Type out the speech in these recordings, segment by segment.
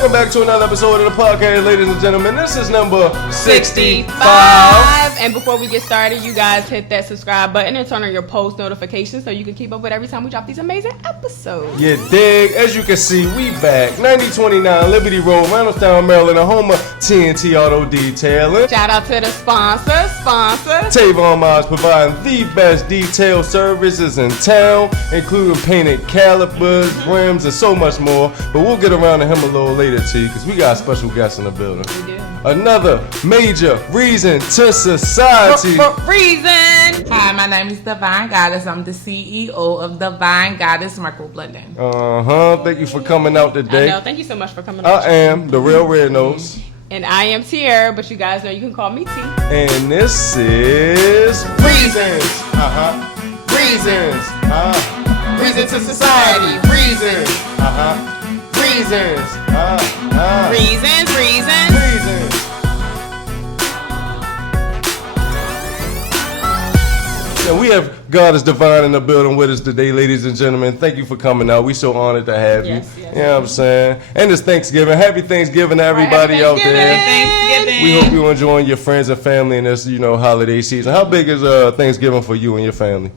Welcome back to another episode of the podcast, ladies and gentlemen. This is number 65. And before we get started, you guys hit that subscribe button and turn on your post notifications so you can keep up with every time we drop these amazing episodes. You dig? As you can see, we back. 9029 Liberty Road, Reynoldstown, Maryland, a home of TNT Auto Detailing. Shout out to the sponsor. Tavon Miles providing the best detail services in town, including painted calipers, rims, and so much more. But we'll get around to him a little later, T, because we got special guests in the building. We do. Another major reason to society. Reason. Hi, my name is Divine Goddess. I'm the CEO of Divine Goddess Microblending. Thank you for coming out today. I know. Thank you so much for coming out. I am the real Red Nose. And I am Tierra, but you guys know you can call me T. And this is Reasons. Reasons. Reason to society. Reasons. Reasons. Reasons. And we have Goddess Divine in the building with us today, ladies and gentlemen. Thank you for coming out. We so honored to have you. Yes. You know what I'm saying? And it's Thanksgiving. Happy Thanksgiving to everybody out there. Thanksgiving. We hope you're enjoying your friends and family in this, holiday season. How big is Thanksgiving for you and your family?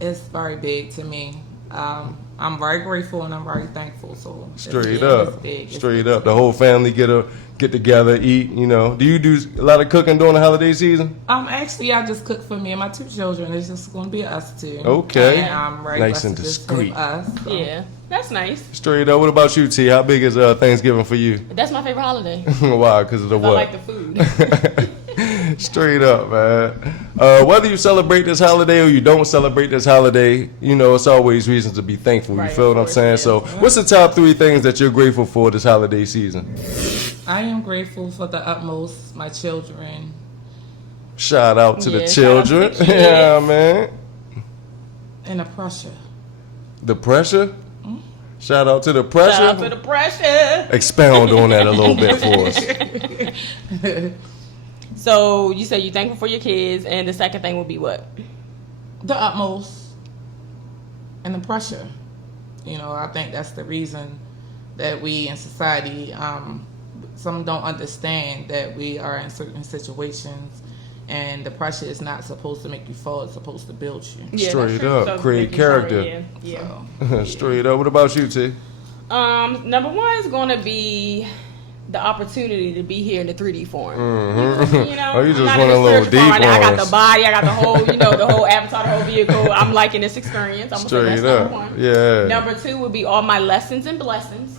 It's very big to me. I'm very grateful and I'm very thankful. So Straight up. The whole family get together, eat. Do you do a lot of cooking during the holiday season? Actually, I just cook for me and my two children. It's just going to be us two. Okay. And I'm very Nice blessed and to just discreet. serve us. So. Yeah, that's nice. Straight up. What about you, T? How big is Thanksgiving for you? That's my favorite holiday. Why? Because of the I what? like the food. Straight up, man. Whether you celebrate this holiday or you don't celebrate this holiday, it's always reasons to be thankful. Right, you feel what I'm course, saying? yeah. So, what's the top 3 things that you're grateful for this holiday season? I am grateful for the utmost, my children. Shout out to the Yeah, children. shout out to the kids. Yeah, man. And the pressure. The pressure? Shout out to the pressure. Shout out to the pressure. Expound on that a little bit for us. So you say you're thankful for your kids, and the second thing would be what? The utmost. And the pressure. I think that's the reason that we in society, some don't understand that we are in certain situations and the pressure is not supposed to make you fall, it's supposed to build you. Yeah, Straight that's true. up, So create make you sorry, character. Yeah. Straight up. What about you, T? Number one is going to be the opportunity to be here in the 3D form. Oh, you just I'm not went in a the little spiritual deep form. I got on the us. body, I got the whole, the whole avatar, the whole vehicle. I'm liking this experience. I'm gonna say Straight that's up. number one. Yeah. Number 2 would be all my lessons and blessings,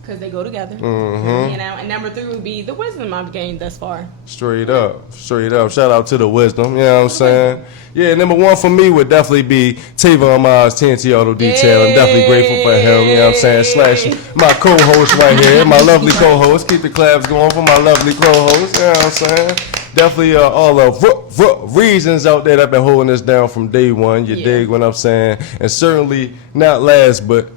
because they go together. And number 3 would be the wisdom I've gained thus far. Straight up. Shout out to the wisdom. You know what I'm saying? Yeah, number 1 for me would definitely be Tavon Miles, TNT Auto Detail. I'm definitely grateful for him. You know what I'm saying? Slash my co-host right here, my lovely co-host. Keep the claps going for my lovely co-host. You know what I'm saying? Definitely all of reasons out there that been holding us down from day one. You dig what I'm saying? And certainly not last but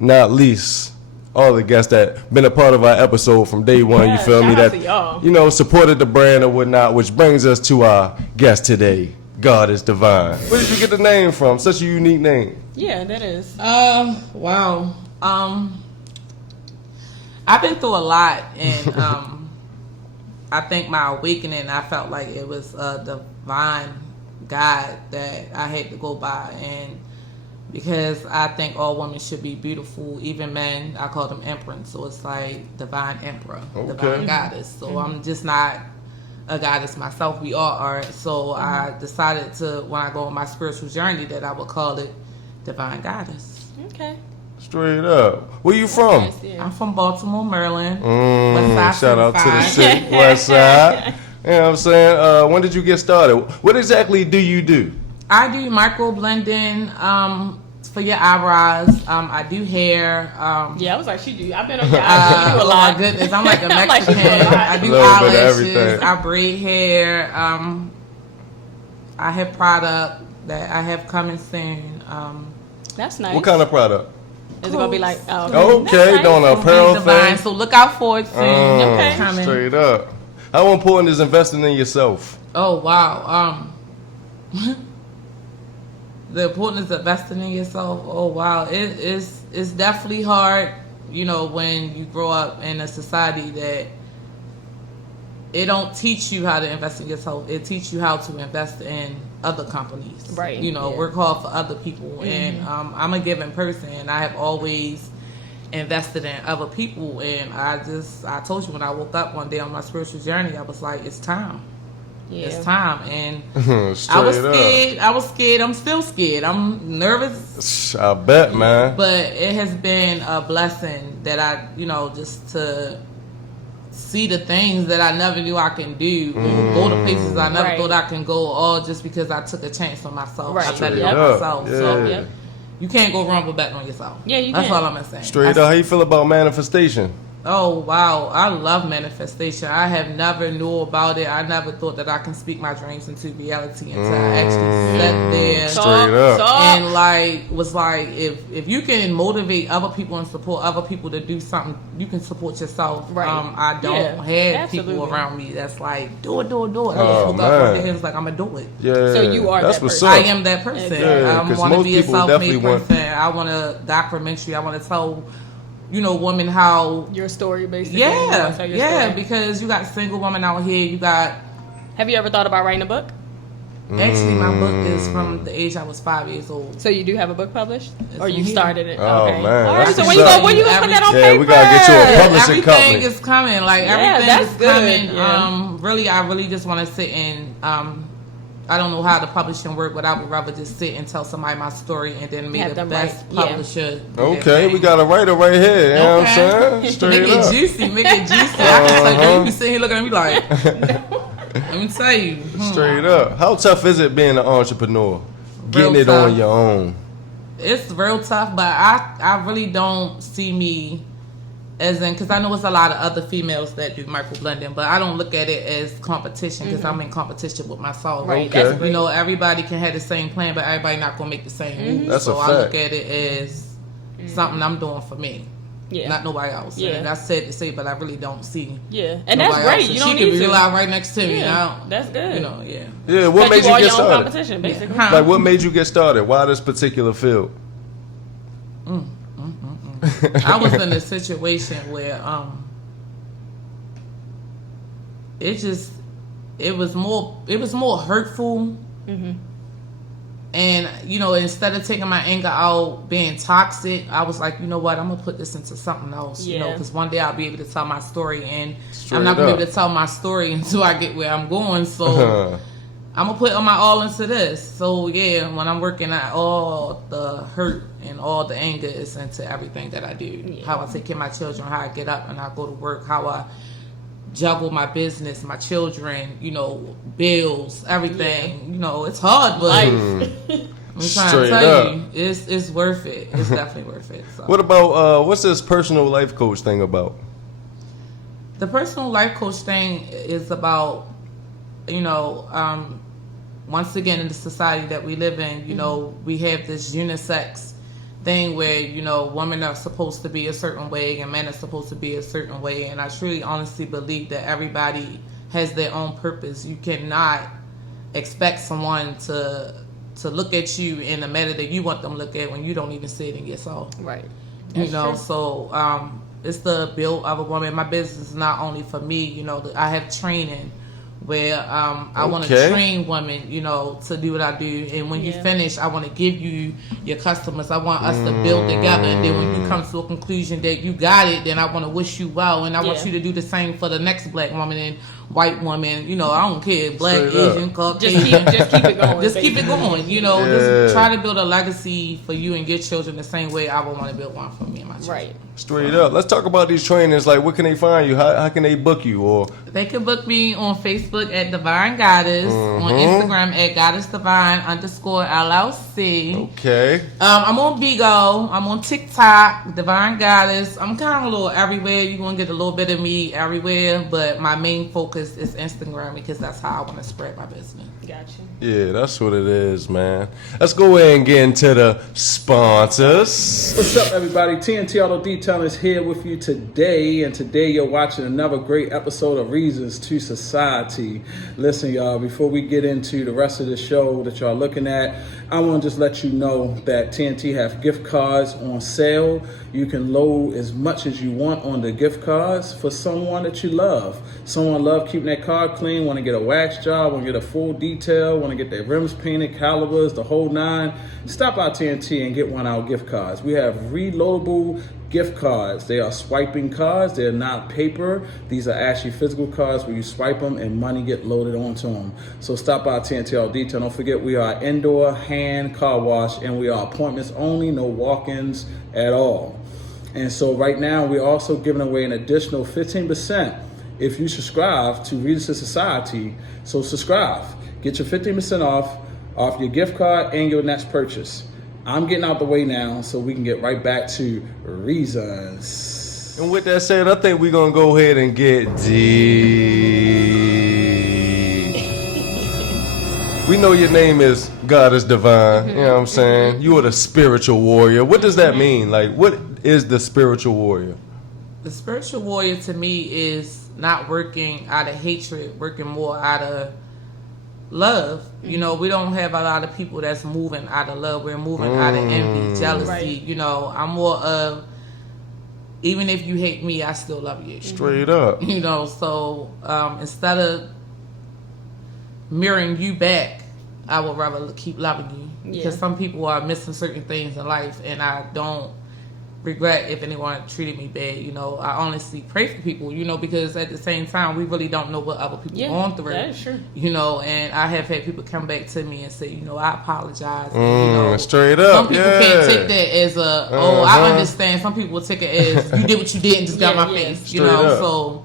not least, all the guests that been a part of our episode from day one, you feel me? shout out That, to y'all. supported the brand or whatnot, which brings us to our guest today, Goddess Divine. Where did you get the name from? Such a unique name. Yeah, that is. Wow. I've been through a lot, and I think my awakening, I felt like it was a divine God that I had to go by, and because I think all women should be beautiful, even men. I call them emperors, so it's like divine emperor, divine goddess. So I'm just not a goddess myself. We all are. So I decided to, when I go on my spiritual journey, that I would call it divine goddess. Okay. Straight up. Where you from? Nice, yeah. I'm from Baltimore, Maryland. West Side Shout out to the 75. city, West Side. You know what I'm saying? When did you get started? What exactly do you do? I do micro blending for your eyebrows. I do hair. Yeah, I was like, she do. I've been on your eyes. You do a Oh lot. my goodness, I'm like a I'm like, she do a Mexican. lot. I do Little bit of eyelashes. everything. I braid hair. I have product that I have coming soon. That's nice. What kind of product? Is it gonna be like? Oh, Okay, That's doing nice. an apparel Divine. thing. So look out for it soon. Okay. Coming. Straight up. How important is investing in yourself? Oh wow. The importance of investing in yourself. Oh wow, it's definitely hard. when you grow up in a society that it don't teach you how to invest in yourself. It teaches you how to invest in other companies. Right. Work hard for other people. And I'm a giving person, and I have always invested in other people. And I told you when I woke up one day on my spiritual journey, I was like, it's time. Yeah. It's time. And I was scared. I was scared. I'm still scared. I'm nervous. I bet, man. But it has been a blessing that I, just to see the things that I never knew I can do, go to places I never thought I can go, all just because I took a chance on myself. Right. I bet it on myself. Yeah. So you can't go wrong with betting on yourself. Yeah, you That's can. all I'm saying. Straight up, how you feel about manifestation? Oh, wow. I love manifestation. I have never knew about it. I never thought that I can speak my dreams into reality until I actually sat there. Straight up. And was like, if you can motivate other people and support other people to do something, you can support yourself. Right. I don't have people around me that's like, do it. I just woke up one day and it's like, I'm going to do it. Yeah. So you are that's that what's person. up. I am that person. Yeah, I 'cause want to most be a people definitely self-made want- person. I want a documentary. I want to tell women how Your story, basically. yeah, because you got single women out here. You got. Have you ever thought about writing a book? Actually, my book is from the age I was 5 years old. So you do have a book published, or you in here. started it? Oh, Okay. man, All right. that's So what's when up. you gonna put that on Yeah, paper? we gotta get you a publishing Everything company. is coming. Like Yeah, everything that's is good. coming. Yeah. Really, I really just want to sit and I don't know how the publishing work, but I would rather just sit and tell somebody my story and then make Have the them best write. Yeah. publisher. do that Okay, we thing. got a writer right here. You know what I'm saying? Straight Make it up. juicy. Make it juicy. I can tell you, you be sitting here looking at me like, let me tell you. Straight up. How tough is it being an entrepreneur? Getting Real it on tough. your own. It's real tough, but I really don't see me as in, because I know it's a lot of other females that do micro blending, but I don't look at it as competition because I'm in competition with myself. Right. Okay. That's great. Everybody can have the same plan, but everybody not gonna make the same moves. That's so a I fact. look at it as something I'm doing for me, Yeah. not nobody else. Yeah. And that's sad to say, but I really don't see. Yeah. And that's nobody great. else. You And don't she need could be to. real right next to me. Yeah. I don't, That's good. yeah. Yeah, what made you you are get your own started? competition, basically. Huh? Like, what made you get started? Why this particular field? I was in a situation where it was more hurtful. And instead of taking my anger out being toxic, I was like, you know what, I'm gonna put this into something else. Yeah. Because one day I'll be able to tell my story, and Straight I'm not gonna up. be able to tell my story until I get where I'm going. So I'm gonna put my all into this. So yeah, when I'm working at all the hurt and all the anger is into everything that I do. Yeah. How I take care of my children, how I get up and I go to work, how I juggle my business, my children, bills, everything. It's hard, but Life. I'm trying Straight to tell up. you, it's worth it. It's definitely worth it. So. What about, what's this personal life coach thing about? The personal life coach thing is about, once again, in the society that we live in, we have this unisex thing where, women are supposed to be a certain way and men are supposed to be a certain way. And I truly honestly believe that everybody has their own purpose. You cannot expect someone to look at you in a manner that you want them to look at when you don't even see it in yourself. Right. True. True. So it's the build of a woman. My business is not only for me. I have training where I want to Okay. train women, to do what I do. And when you Yeah. finish, I want to give you your customers. I want us to build together. And then when you come to a conclusion that you got it, then I want to wish you well. And I want Yeah. you to do the same for the next black woman and white woman. I don't care. Black, Straight up. Asian, Just Caucasian. keep it going. Just keep it basically. going, Yeah. Just try to build a legacy for you and your children the same way I would want to build one for me and my children. Right. Straight up. Let's talk about these trainings. Like, what can they find you? How can they book you? Or They can book me on Facebook at Divine Goddess, on Instagram at GoddessDivine_LLC. okay, I'm on Bigo. I'm on TikTok, Divine Goddess. I'm kind of a little everywhere. You're going to get a little bit of me everywhere, but my main focus is Instagram because that's how I want to spread my business. Gotcha. yeah, that's what it is, man. Let's go ahead and get into the sponsors. What's up, everybody? TNT Auto Detailing is here with you today, and today you're watching another great episode of Reasons2Society. Listen, y'all, before we get into the rest of the show that y'all looking at, I want to just let you know that TNT have gift cards on sale. You can load as much as you want on the gift cards for someone that you love. Someone love keeping their car clean, want to get a wax job, want to get a full detail, want to get their rims painted, calibers, the whole nine. Stop out TNT and get one of our gift cards. We have reloadable gift cards. They are swiping cards. They're not paper. These are actually physical cards where you swipe them and money get loaded onto them. So stop by TNT Auto Detail. Don't forget we are indoor hand car wash and we are appointments only, no walk-ins at all. And so right now we're also giving away an additional 15% if you subscribe to Reasons2Society. So subscribe. Get your 15% off your gift card and your next purchase. I'm getting out the way now so we can get right back to Reasons. And with that said, I think we're going to go ahead and get deep. We know your name is Goddess Divine. You know what I'm saying? You are the spiritual warrior. What does that mean? Like, what is the spiritual warrior? The spiritual warrior to me is not working out of hatred, working more out of love. You know, we don't have a lot of people that's moving out of love. We're moving out of envy, jealousy. Right. You know, I'm more of, even if you hate me, I still love you. Straight up. You know, so instead of mirroring you back, I would rather keep loving you. Because some people are missing certain things in life, and I don't regret if anyone treated me bad. You know, I honestly pray for people, you know, because at the same time, we really don't know what other people are going through. That is true. You know, and I have had people come back to me and say, you know, I apologize. And, you know, straight up. some people can't take that as a, I understand. Some people will take it as, you did what you did and just got my face. You know, so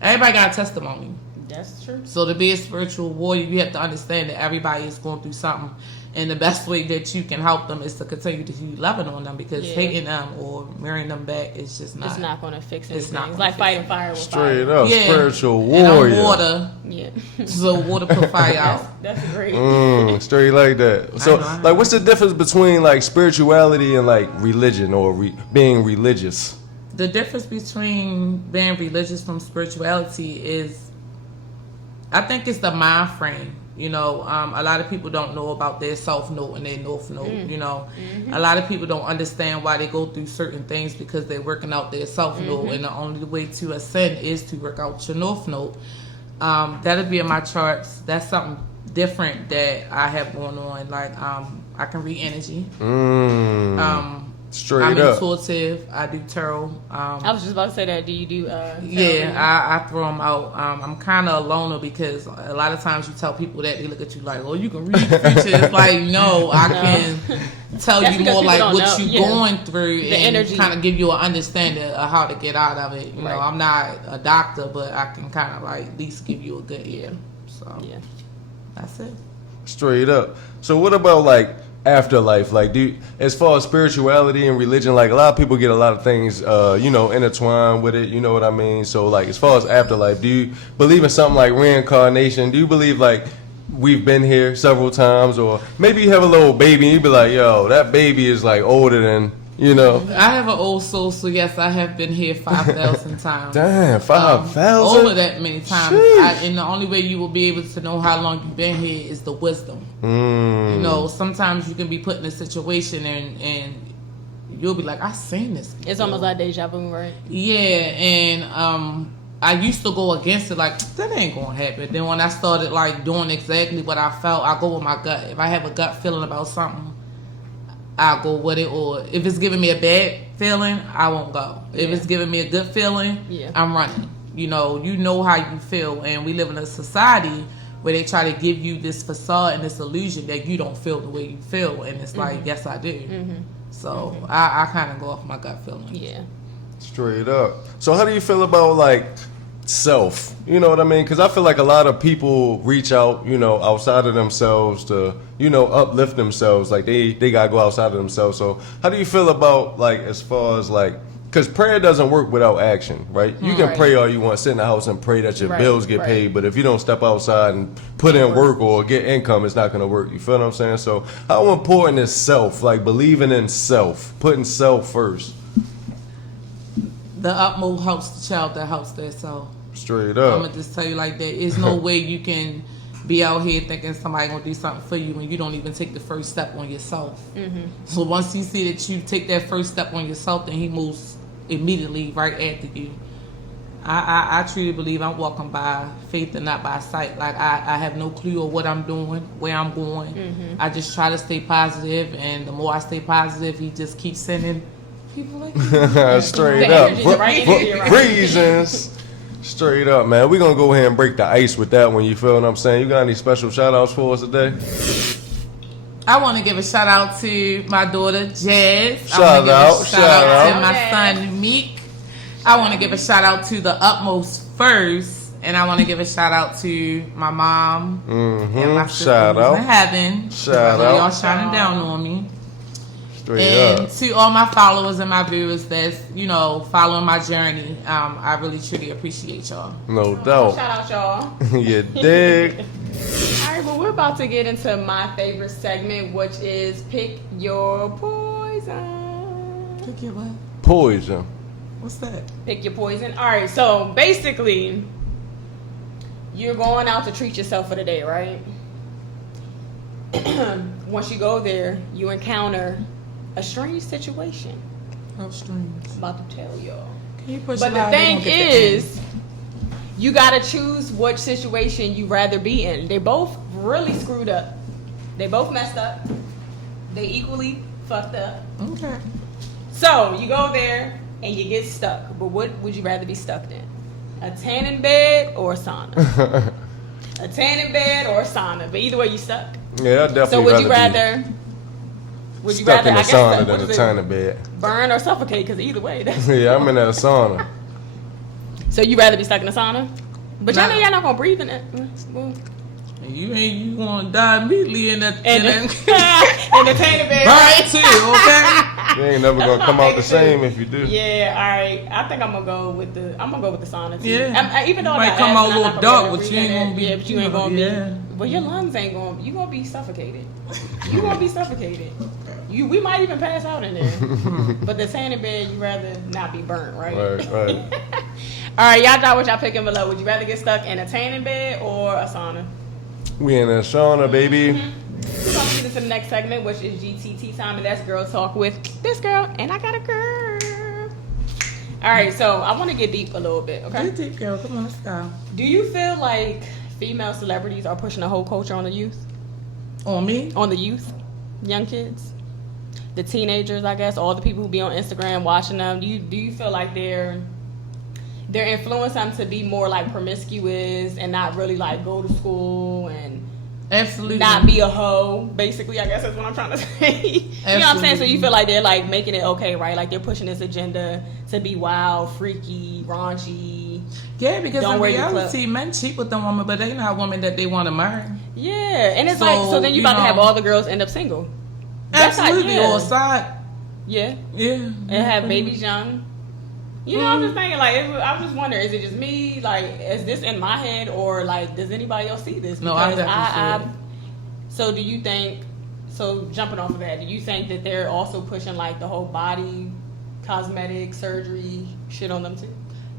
everybody got a testimony. That's true. So to be a spiritual warrior, you have to understand that everybody is going through something. And the best way that you can help them is to continue to keep loving on them, because hating them or mirroring them back is just not. It's not going to fix anything. It's not It's like fighting fire with Straight fire. up. Spiritual warrior. And I'm water. Yeah. So water put fire out. That's great. Straight like that. So, like, what's the difference between, like, spirituality and, like, religion or being religious? The difference between being religious from spirituality is, I think it's the mind frame. You know, a lot of people don't know about their south node and their north node. You know, a lot of people don't understand why they go through certain things because they're working out their south node, and the only way to ascend is to work out your north node. That'll be in my charts. That's something different that I have going on. Like, I can read energy. Straight I'm up. intuitive. I do tarot. I was just about to say that. Do you do? I throw them out. I'm kind of a loner because a lot of times you tell people that, they look at you like, "Oh, you can read the future." It's like, no, I can tell That's you because more people like don't what know. you're going through The and energy. kind of give you an understanding of how to get out of it. You know, I'm not a doctor, but I can kind of like at least give you a good ear. So that's it. Straight up. So what about, like, afterlife? Like, as far as spirituality and religion, like, a lot of people get a lot of things, you know, intertwined with it. You know what I mean? So, like, as far as afterlife, do you believe in something like reincarnation? Do you believe, like, we've been here several times, or maybe you have a little baby and you be like, yo, that baby is, like, older than, you know? I have an old soul, so yes, I have been here 5,000 times. Damn, 5,000? Over that many times. And the only way you will be able to know how long you've been here is the wisdom. You know, sometimes you can be put in a situation and you'll be like, I've seen this before. It's almost like deja vu, right? Yeah, and I used to go against it, like, that ain't gonna happen. Then when I started, like, doing exactly what I felt, I go with my gut. If I have a gut feeling about something, I'll go with it. Or if it's giving me a bad feeling, I won't go. If it's giving me a good feeling, I'm running. You know how you feel. And we live in a society where they try to give you this facade and this illusion that you don't feel the way you feel. And it's like, yes, I do. So I kind of go off my gut feeling. Yeah. Straight up. So how do you feel about, like, self? You know what I mean? Because I feel like a lot of people reach out, you know, outside of themselves to, you know, uplift themselves. Like, they got to go outside of themselves. So how do you feel about, like, as far as, like, because prayer doesn't work without action, right? You can pray all you want, sit in the house and pray that your bills get paid, but if you don't step outside and put in work or get income, it's not going to work. You feel what I'm saying? So how important is self, like believing in self, putting self first? The utmost helps the child that helps their self. Straight I'm up. gonna just tell you like that. There's no way you can be out here thinking somebody gonna do something for you when you don't even take the first step on yourself. So once you see that you take that first step on yourself, then he moves immediately right after you. I truly believe I'm walking by faith and not by sight. Like I have no clue of what I'm doing, where I'm going. I just try to stay positive, and the more I stay positive, he just keeps sending people like you. Straight The up. energy, the right energy, right? Reasons. Straight up, man. We're going to go ahead and break the ice with that one. You feel what I'm saying? You got any special shout outs for us today? I want to give a shout out to my daughter Jazz. Shout out. To my son Meek. I want to give a shout out to the Utmost first, and I want to give a shout out to my mom and my sister Shout who's out. in heaven. Shout out. Y'all shining down on me. Straight And up. to all my followers and my viewers that's, following my journey, I really, truly appreciate y'all. No doubt. Shout out, y'all. You dig? All right, well, we're about to get into my favorite segment, which is Pick Your Poison. Pick your what? Poison. What's that? Pick your poison. All right, so basically, you're going out to treat yourself for the day, right? Once you go there, you encounter a strange situation. How strange. I'm about to tell y'all. Can you push But it the out? They thing don't get the is, you gotta choose which situation you rather be in. They both really screwed up. They both messed up. They equally fucked up. end. Okay. So you go there and you get stuck. But what would you rather be stuck in? A tanning bed or a sauna? A tanning bed or a sauna. But either way, you stuck. Yeah, I definitely. So would you be rather? Would you stuck rather? in the I guess sauna what than is a it? tiny bed? Burn or suffocate? Because either way, that's. Yeah, I'm in that sauna. So you rather be stuck in a sauna? But y'all Nah. know y'all not gonna breathe in it. Well, You gonna die immediately in that and in the, that and the tanning bed. right too, okay? You ain't never That's gonna my come out the favorite same too. if you do. Yeah, all right. I think I'm gonna go with the sauna too. Yeah. Even though I Might got come asthma, out a I'm little not gonna dark, be able to but you breathe ain't in gonna it. be- Yeah, but you ain't gonna yeah. be. Well, your lungs ain't gonna. You gonna be suffocated. You gonna be suffocated. We might even pass out in there. But the tanning bed, you rather not be burnt, right? Right. All right, y'all know what y'all picking below. Would you rather get stuck in a tanning bed or a sauna? We in a sauna, baby. We're about to get into the next segment, which is GTT time, and that's Girl Talk with this girl, and I got a girl. All right, so I want to get deep a little bit, okay? Get deep, girl. Come on, let's go. Do you feel like female celebrities are pushing the whole culture on the youth? On me? On the youth? Young kids? The teenagers, I guess, all the people who be on Instagram watching them. Do you feel like they're influencing them to be more like promiscuous and not really like go to school and Absolutely. not be a hoe, basically? I guess that's what I'm trying to say. You know what I'm saying? So you feel like they're like making it okay, right? Like they're pushing this agenda to be wild, freaky, raunchy. Yeah, because Don't in wear your reality, men cheat with them women, but they not women that they want to marry. Yeah, and it's So, like, so then you you about to have know- all the girls end up single. That's how- Absolutely. yeah. Or side. Yeah, Yeah. and have babies young. You know, I'm just thinking, like, I'm just wondering, is it just me? Like, is this in my head, or like, does anybody else see this? No, I Because definitely see it. So do you think? So jumping off of that, do you think that they're also pushing like the whole body, cosmetic surgery shit on them too?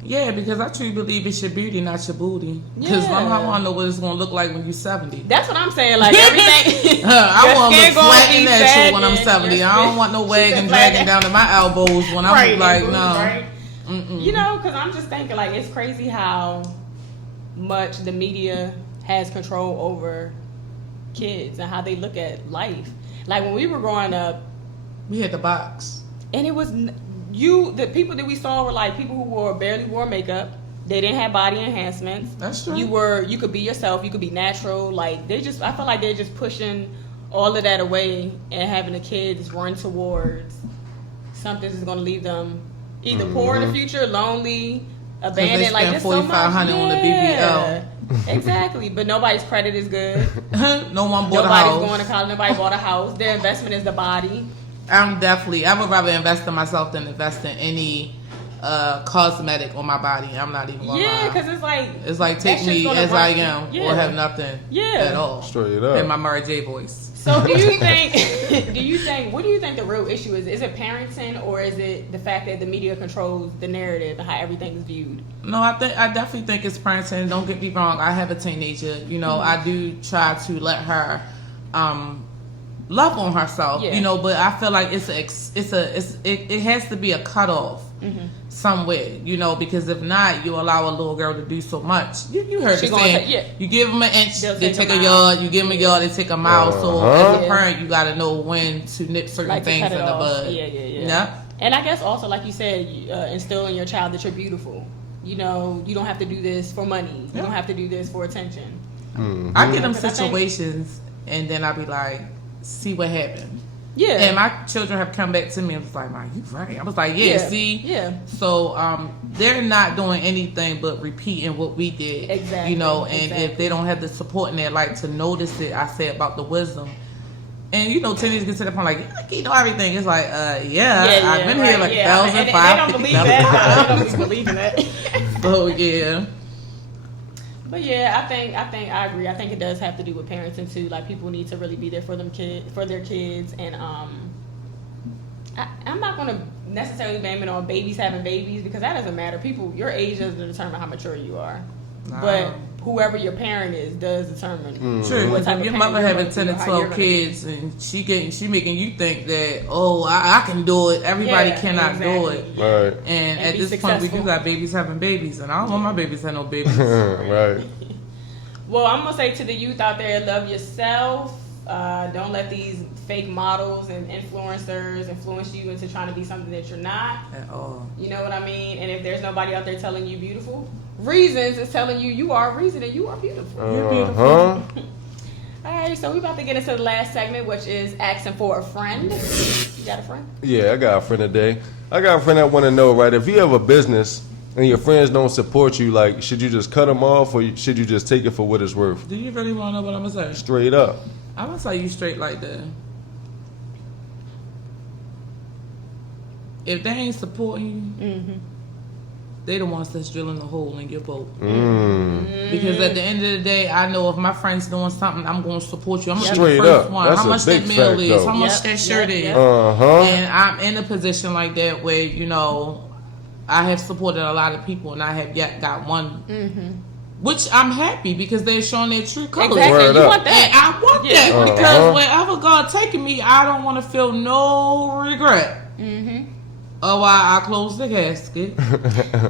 Yeah, because I truly believe it's your beauty, not your booty. Because Yeah. I want to know what it's going to look like when you're 70. That's what I'm saying. Like everything. I your want to skin look gonna flat be and natural when I'm sagging, 70. your I don't skin- want no wagging Flat- dragging down to my elbows when I'm Right, like, and no. right? Mm-mm. You know, because I'm just thinking, like, it's crazy how much the media has control over kids and how they look at life. Like, when we were growing up, We had the box. and it was, the people that we saw were, like, people who barely wore makeup. They didn't have body enhancements. That's true. You could be yourself. You could be natural. Like, I feel like they're just pushing all of that away and having the kids run towards something that's going to leave them either poor in the future, lonely, abandoned. they Like, spend there's so much. $4,500 on the BBL. Exactly, but nobody's credit is good. No one bought a Nobody's house. going to college. Nobody bought a house. Their investment is the body. I would rather invest in myself than invest in any cosmetic on my body. I'm not even gonna lie. because It's like take that's me just gonna as I run- am yeah. or have nothing at all. Straight up. In my Mary J voice. So do you think? What do you think the real issue is? Is it parenting, or is it the fact that the media controls the narrative and how everything is viewed? No, I definitely think it's parenting. Don't get me wrong. I have a teenager. You know, I do try to let her love on herself. Yeah. You know, but I feel like it has to be a cutoff somewhere. You know, because if not, you allow a little girl to do so much. You heard She the gonna saying. take- yeah. You give them an inch, They'll they take take a a mile. yard. You give them a yard, they take a mile. So Uh-huh. as a Yeah. parent, you got to know when to nip certain Like to things cut in it the off. bud. Yeah. And I guess also, like you said, instill in your child that you're beautiful. You know, you don't have to do this for money. You Yeah. don't have to do this for attention. I get them Because I think- situations, and then I be like, see what happened. Yeah. And my children have come back to me and was like, "Mom, you right." I was like, "Yeah, see." Yeah. So they're not doing anything but repeating what we did. Exactly, You know, and exactly. if they don't have the support in their life to notice it, I say about the wisdom. And you know, teenagers get to the point like, you know everything. It's like, I've been here like 1,000, And they 5, don't believe 50,000 that. They times. don't believe in that. So yeah. But yeah, I think I agree. I think it does have to do with parenting too. Like people need to really be there for their kids, and I'm not gonna necessarily blame it on babies having babies because that doesn't matter. Your age doesn't determine how mature you are, but whoever your parent is does determine. True. what type of Your parent mother you're having gonna 10 be or or how you're 12 gonna be. kids, and she making you think that I can do it. Everybody Yeah, cannot do it. exactly. Right. And at be this point, we do successful. got babies having babies, and I don't want my babies to have no babies. Right. Well, I'm gonna say to the youth out there, love yourself. Don't let these fake models and influencers influence you into trying to be something that you're not. At all. You know what I mean? And if there's nobody out there telling you beautiful, Reasons is telling you you are a reason and you are beautiful. You're beautiful. Uh-huh. All right, so we about to get into the last segment, which is asking for a friend. You got a friend? Yeah, I got a friend today. I got a friend that want to know, right, if you have a business and your friends don't support you, like, should you just cut them off or should you just take it for what it's worth? Do you really want to know what I'm going to say? Straight up. I'm going to say you straight like that. If they ain't supporting you, they the ones that's drilling the hole in your boat. Because at the end of the day, I know if my friend's doing something, I'm going to support you. I'm going to be Straight the first up. one. That's How a much that big meal fact, is, though. how much Yep, that shirt yep, is. yep. Uh-huh. And I'm in a position like that where, you know, I have supported a lot of people and I have yet got one. Which I'm happy because they're showing their true colors. Exactly. Word You up. want that. And I want Yeah. that Uh-huh. because wherever God taking me, I don't want to feel no regret. Or why I closed the casket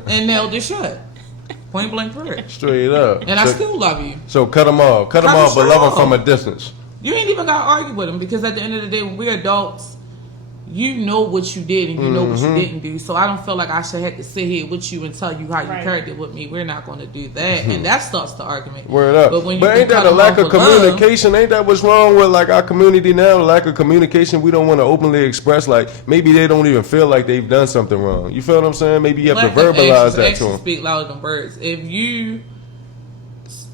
and nailed it shut. Point blank period. Straight up. And I So- still love you. So cut them off. Cut them Cut 'em off, but love them straight from a off. distance. You ain't even got to argue with them because at the end of the day, when we're adults, you know what you did and you know what you didn't do. So I don't feel like I should have to sit here with you and tell you how you Right. carried it with me. We're not going to do that. And that starts the argument. Word up. But when you But can ain't that cut a 'em lack off of with love- communication? Ain't that what's wrong with like our community now? The lack of communication. We don't want to openly express like maybe they don't even feel like they've done something wrong. You feel what I'm saying? Maybe you have Lack to of verbalize actions that to actually them. speak louder than words. If you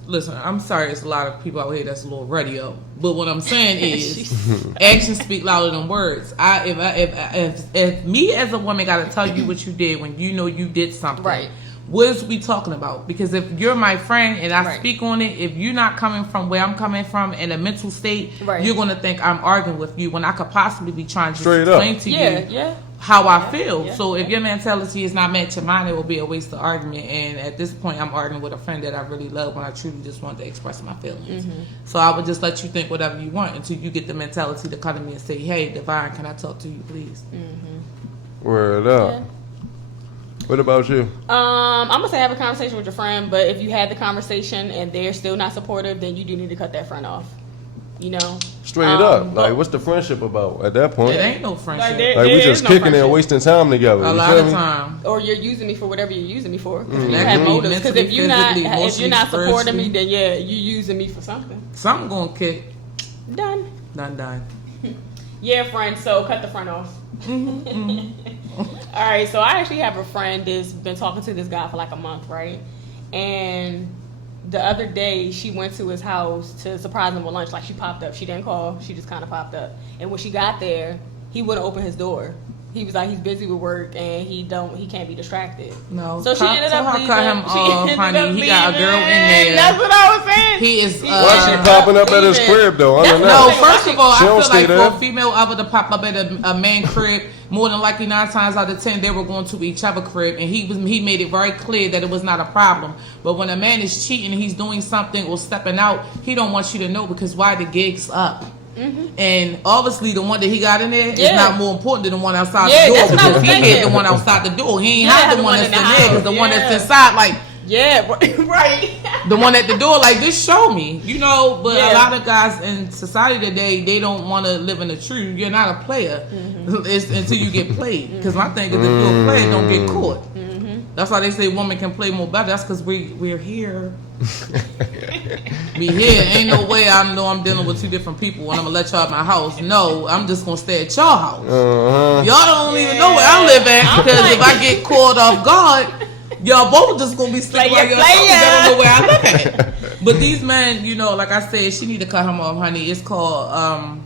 listen, I'm sorry, it's a lot of people out here that's a little radio, but what I'm saying is, actions speak louder than words. If me as a woman got to tell you what you did when you know you did something, Right. what is we talking about? Because if you're my friend and I Right. speak on it, if you're not coming from where I'm coming from in a mental state, Right. you're gonna think I'm arguing with you when I could possibly be trying to Straight up. explain to Yeah, you yeah. how I feel. yeah, So if your mentality is not matching mine, it will be a waste of argument. And at this point, I'm arguing with a friend that I really love when I truly just want to express my feelings. So I would just let you think whatever you want until you get the mentality to come to me and say, "Hey, Divine, can I talk to you, please?" Word up. Yeah. What about you? I'm gonna say have a conversation with your friend, but if you had the conversation and they're still not supportive, then you do need to cut that friend off. You know, Straight up. but- Like, what's the friendship about at that point? It ain't no friendship. Like, there Like, we is just no kicking it friendship. and wasting time together. A You lot feel of me? time. Or you're using me for whatever you're using me for. Because you That have could be motives. Because mentally, if you're not, physically, if you're emotionally, not supporting me, spiritually. then yeah, you using me for something. Something gonna kick. Done. Done. Yeah, friend. So cut the friend off. All right. So I actually have a friend that's been talking to this guy for like a month, right? And the other day she went to his house to surprise him with lunch. Like she popped up. She didn't call. She just kind of popped up. And when she got there, he wouldn't open his door. He was like, he's busy with work and he can't be distracted. No, so she ended up leaving. Cut him off, honey. He got a girl in there. That's what I was saying. He is. Why she popping up at his crib though? No, first of all, I feel like there. for a female ever to pop up at a man crib, more than likely 9 times out of 10 they were going to each other crib, and he made it very clear that it was not a problem. But when a man is cheating and he's doing something or stepping out, he don't want you to know, because why? The gig's up. Mm-hmm. And obviously the one that he got in there is not more important than the one outside the door, because he hit the one outside the door. He ain't have the one that's in there, because the one that's inside, like, right. The one at the door, like, just show me, you know. But a lot of guys in society today, they don't want to live in the truth. You're not a player it's until you get played. Because my thing is, if you're a player, don't get caught. That's why they say women can play more better. That's because we're here. We here. Ain't no way I know I'm dealing with 2 different people and I'm gonna let y'all at my house. No, I'm just gonna stay at y'all house. Y'all don't even know where I live at, because if I get caught off guard, y'all both just gonna be sticking by yourself. Y'all don't know where I live at. But these men, you know, like I said, she need to cut him off, honey. It's called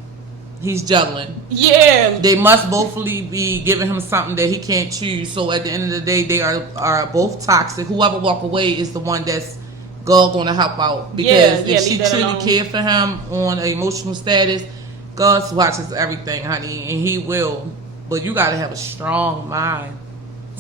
he's juggling. Yeah. They must both be giving him something that he can't choose. So at the end of the day, they are both toxic. Whoever walk away is the one that's God gonna help out. Because if she truly cared for him on an emotional status, God watches everything, honey, and he will. But you gotta have a strong mind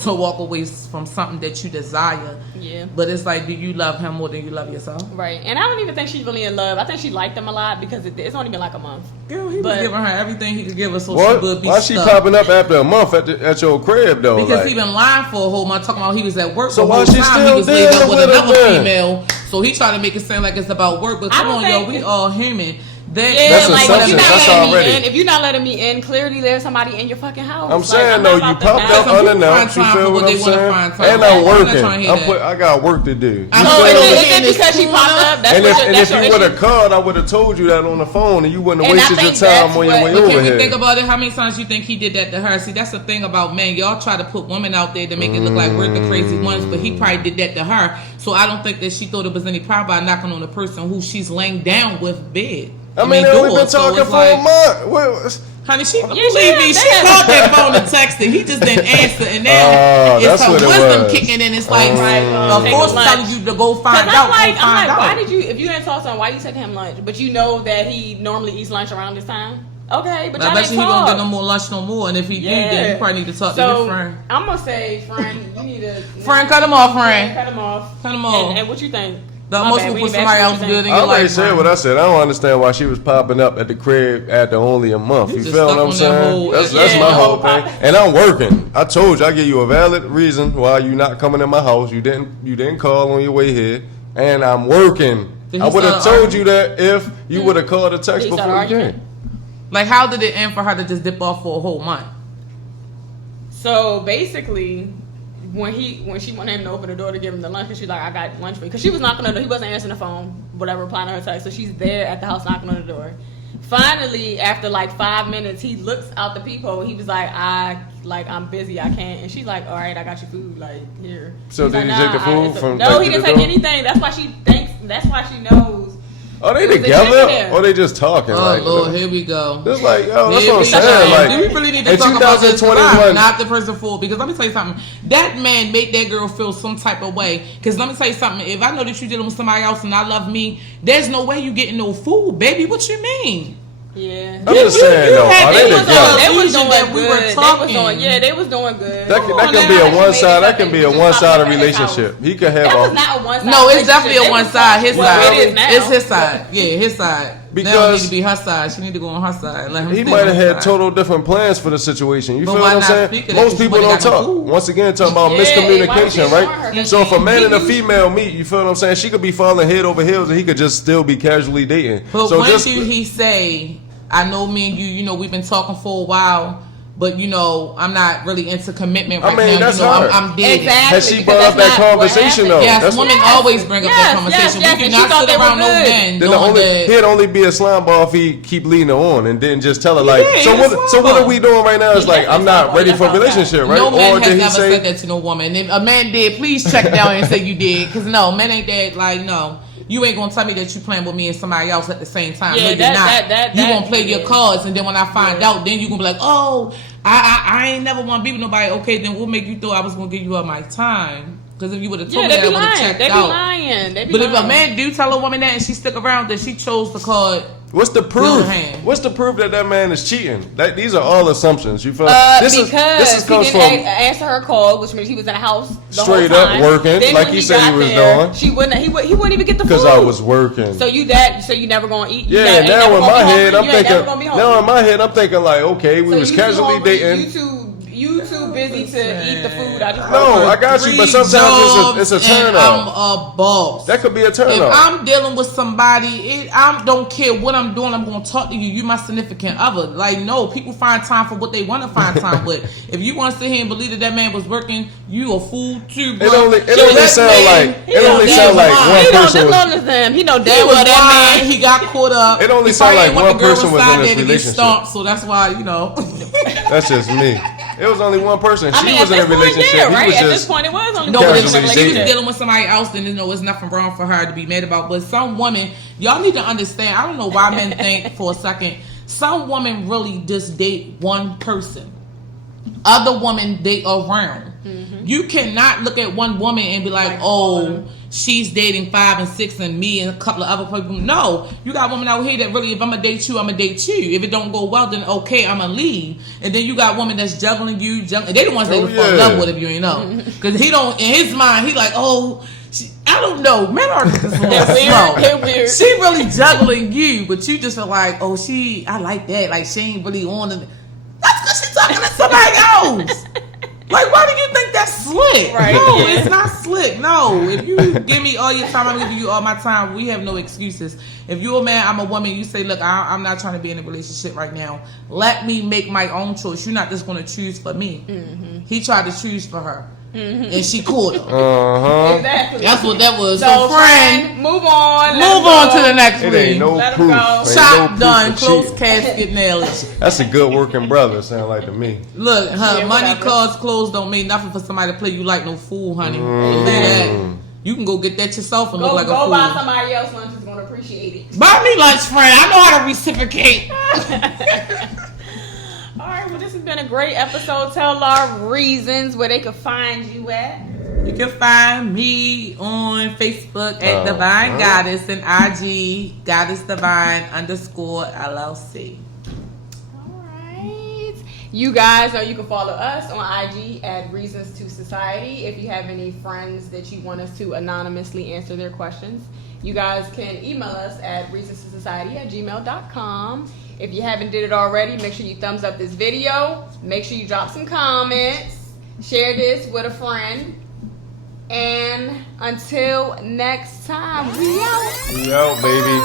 to walk away from something that you desire. Yeah. But it's like, do you love him more than you love yourself? Right. And I don't even think she's really in love. I think she liked him a lot, because it's only been like a month. Girl, he was giving her everything he could give her, so what? she would be Why stuck. she popping up after a month at your crib though? Because he been lying for a whole month, talking about he was at work. So the whole why she time still he was laid up with dealing another with him? female. So he tried to make it sound like it's about work. But come on, yo, we all human. That's like, assumption. That's already. If you're not letting me in, clearly there's somebody in your fucking house. I'm saying though, you popped up unannounced. You feel what I'm saying? And I'm working. I got work to do. I know. Is it because she popped up? And if you would have called, I would have told you that on the phone, and you wouldn't have wasted your time on your way over here. here. Think about it. How many times you think he did that to her? See, that's the thing about men. Y'all try to put women out there to make it look like we're the crazy ones, but he probably did that to her. So I don't think that she thought it was any problem by knocking on the person who she's laying down with bed. I mean, we've been talking for a month. Honey, believe me, she called that phone and texted. He just didn't answer, and now it's her wisdom kicking in. It's like, of course, telling you to go find out. I'm like, why did you? If you didn't talk to him, why you taking him lunch? But you know that he normally eats lunch around this time. Okay, but I bet you he don't get no more lunch no more. And if he do, then you probably need to talk to your friend. I'm gonna say, friend, you need to cut him off, friend. Cut him off. Cut him off. And what you think? The emotional put somebody else good in your life. I already said what I said. I don't understand why she was popping up at the crib after only a month. You feel what I'm saying? That's my whole thing. And I'm working. I told you I give you a valid reason why you not coming in my house. You didn't call on your way here, and I'm working. I would have told you that if you would have called a text before you came. Like, how did it end for her to just dip off for a whole month? So basically, when she wanted him to open the door to give him the lunch, because she's like, I got lunch for you. Because she was knocking on the door. He wasn't answering the phone, whatever, replying to her text. So she's there at the house knocking on the door. Finally, after like 5 minutes, he looks out the peephole. He was like, I'm busy, I can't. And she's like, all right, I got your food, like, here. So did he take the food from? No, he didn't take anything. That's why she thinks. That's why she knows. Are they together or they just talking? Oh Lord, here we go. It's like, yo, that's what I'm saying. Like, do we really need to talk about this? I'm not the person for, because let me tell you something. That man made that girl feel some type of way. Because let me tell you something. If I know that you're dealing with somebody else and I love me, there's no way you getting no food, baby. What you mean? Yeah, I'm just saying though. Are they together? They was doing good. They was doing good. That can be a one side. That can be a one-sided relationship. He could have. That was not a one-sided. No, it's definitely a one side. His side. It is now. It's his side. Yeah, his side. Because that need to be her side. She need to go on her side. Let him he might have had total different plans for the situation. You feel what I'm saying? Most people don't talk. Once again, talking about miscommunication, right? So if a man and a female meet, you feel what I'm saying? She could be falling head over heels, and he could just still be casually dating. But so when do he say, I know me and you, we've been talking for a while, but I'm not really into commitment right now. That's her. I'm dating. Exactly, has she brought up that conversation though? Yes, women always bring up that conversation. We do not sit around no men doing that. He'd only be a slime ball if he keep leading her on and then just tell her like, so what are we doing right now? It's like, I'm not ready for a relationship, right? No man has ever said that to no woman. If a man did, please check down and say you did, because no, men ain't that. Like, no. you ain't gonna tell me that you playing with me and somebody else at the same time. Yeah, No, you're not. You gonna play your yeah. cards, and then when I find out, then you gonna be like, oh, I ain't never want to be with nobody. Okay, then we'll make you thought I was gonna give you up my time. Because if you would have told me that, I would have checked out. They be But lying. if a man do tell a woman that and she stick around, then she chose the card. What's the proof? hand. What's the proof that that man is cheating? These are all assumptions. You feel? Because this comes he from didn't answer her call, which means he was in the house the straight whole up time. working, Then like when he said he got was there, doing. He wouldn't even get the food Because I was working. So you never gonna eat. Yeah, now in my head I'm thinking. Now in my head I'm thinking like, okay, we was casually dating. You too busy to eat the food. I just No, I got you, but sometimes it's a turn I'm off. a boss. That could be a turn If off. I'm dealing with somebody, I don't care what I'm doing. I'm going to talk to you. You my significant other. Like, no, people find time for what they want to find time with. If you want to sit here and believe that man was working, you a fool too, bro. It only sound like one person. He know That damn was well that why man. he got caught up. It only He sound probably like want one the girl person was inside in this there to get relationship. stomped, so that's why, That's just me. It was only one person. She at was in a this point, relationship. yeah, He right? was At just this point, it was only No, one but if casually she was dating. dealing with somebody else, then there's nothing wrong for her to be mad about. But some women, y'all need to understand. I don't know why men think for a second. Some women really just date one person. Other women date around. Mm-hmm. You cannot look at one woman and be like, oh, she's dating 5 and 6 and me and a couple of other people. No, you got women out here that really, if I'm gonna date you, I'm gonna date you. If it don't go well, then okay, I'm gonna leave. And then you got women that's juggling you, they the ones that fall in love with if you ain't know. Because he don't, in his mind, he like, oh, I don't know. Men are just a little slow. They're weird. She really juggling you, but you just feel like, oh, I like that. Like she ain't really on it. That's because she's talking to somebody else. Like, why do you think that's slick? Right. No, it's not slick. No. If you give me all your time, I'm giving you all my time. We have no excuses. If you're a man, I'm a woman, you say, look, I'm not trying to be in a relationship right now. Let me make my own choice. You're not just going to choose for me. Mm-hmm. He tried to choose for her. Mm-hmm. And she caught him. Exactly. That's what that was. So friend, move on. Move on to the next It week. ain't no Let 'em proof. go. Ain't Shot no proof done. for Close cheating. casket nailed. That's a good working brother. Sound like to me. Look, Yeah, money, whatever. cars, clothes don't mean nothing for somebody to play you like no fool, honey. Believe that. You can go get that yourself and look like a Go fool. buy somebody else lunch who's gonna appreciate it. Buy me lunch, friend. I know how to reciprocate. All right, well, this has been a great episode. Tell our reasons where they could find you at. You can find me on Facebook at Divine Goddess and IG Goddess Divine _LLC. All right. You guys know you can follow us on IG at Reasons2Society. If you have any friends that you want us to anonymously answer their questions, you guys can email us at Reasons2Society@gmail.com. If you haven't did it already, make sure you thumbs up this video. Make sure you drop some comments. Share this with a friend. And until next time, we out. We out, baby.